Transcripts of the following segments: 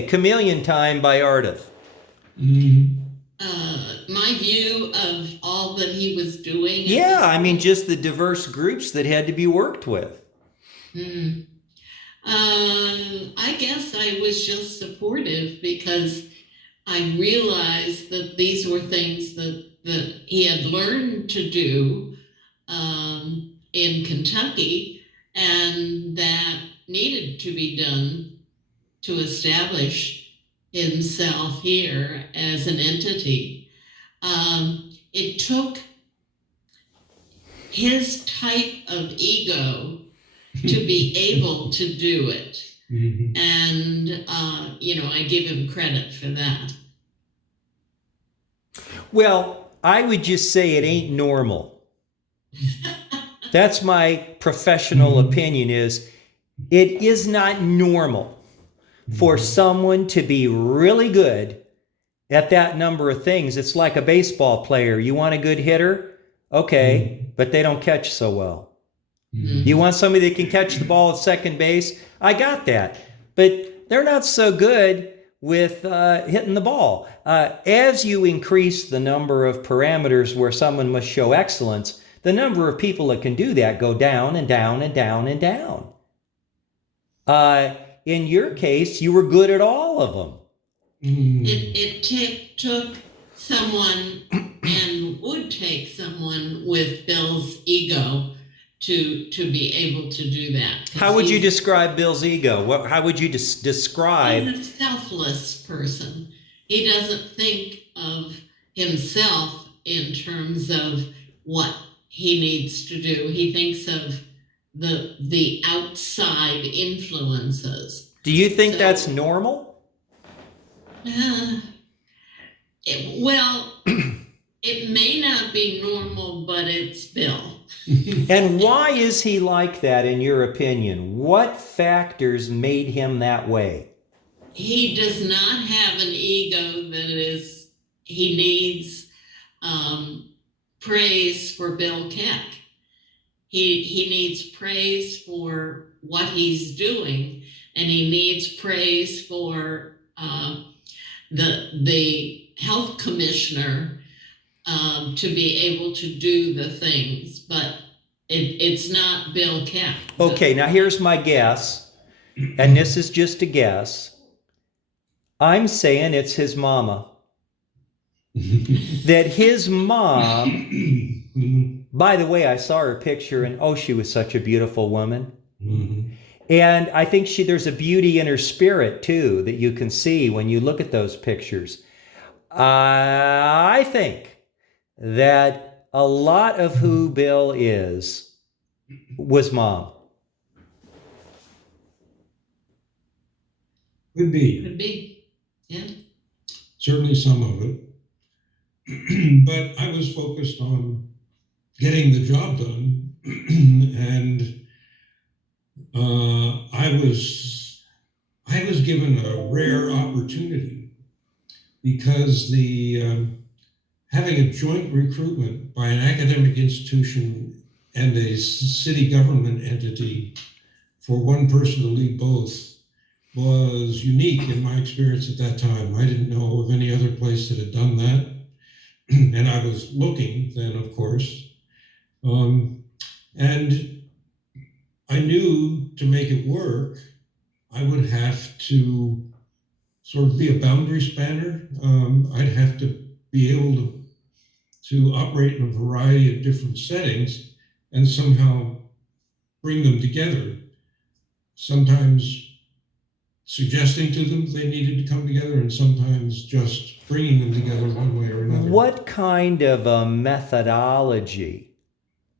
Chameleon Time by Ardith. My view of all that he was doing. Yeah, I mean, just the diverse groups that had to be worked with. I guess I was just supportive because I realized that these were things that he had learned to do in Kentucky and that needed to be done to establish himself here as an entity. It took his type of ego to be able to do it. And, I give him credit for that. Well, I would just say it ain't normal. That's my professional opinion is it is not normal for someone to be really good at that number of things. It's like a baseball player. You want a good hitter? Okay, but they don't catch so well. You want somebody that can catch the ball at second base? I got that. But they're not so good with hitting the ball. As you increase the number of parameters where someone must show excellence, the number of people that can do that go down and down and down and down. In your case, you were good at all of them. It took someone and would take someone with Bill's ego to be able to do that. How would you describe Bill's ego? How would you describe? He's a selfless person. He doesn't think of himself in terms of what he needs to do. He thinks of the outside influences. Do you think that's normal? It may not be normal, but it's Bill. And why is he like that, in your opinion? What factors made him that way? He does not have an ego he needs praise for Bill Keck. He needs praise for what he's doing, and he needs praise for the health commissioner to be able to do the things, but it's not Bill Keck. Okay, now here's my guess, and this is just a guess. I'm saying it's his mama. That his mom, by the way, I saw her picture and she was such a beautiful woman. And I think there's a beauty in her spirit too that you can see when you look at those pictures. I think that a lot of who Bill was mom. Could be, yeah. Certainly some of it. But I was focused on getting the job done, and I was given a rare opportunity because having a joint recruitment by an academic institution and a city government entity for one person to lead both was unique in my experience at that time. I didn't know of any other place that had done that. And I was looking then, of course. And I knew to make it work, I would have to sort of be a boundary spanner. I'd have to be able to operate in a variety of different settings and somehow bring them together. Sometimes suggesting to them they needed to come together, and sometimes just bringing them together one way or another. What kind of a methodology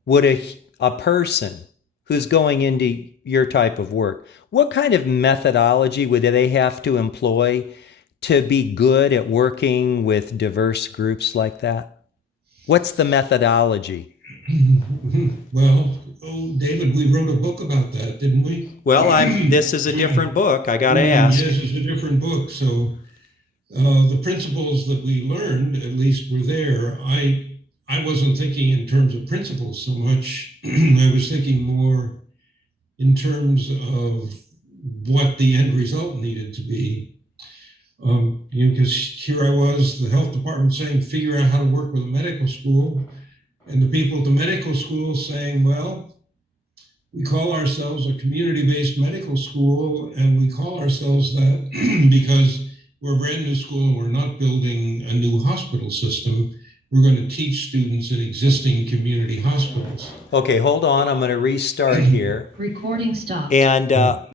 would a person who's going into your type of work, what kind of methodology would they have to employ to be good at working with diverse groups like that? What's the methodology? Well, David, we wrote a book about that, didn't we? Well, this is a different book. I got to ask. Yes, it's a different book. So the principles that we learned, at least, were there. I wasn't thinking in terms of principles so much. I was thinking more in terms of what the end result needed to be. Because here I was, the health department saying, figure out how to work with a medical school. And the people at the medical school saying, well, we call ourselves a community-based medical school, and we call ourselves that because we're a brand new school and we're not building a new hospital system. We're going to teach students in existing community hospitals. Okay, hold on. I'm going to restart here. Recording stopped. And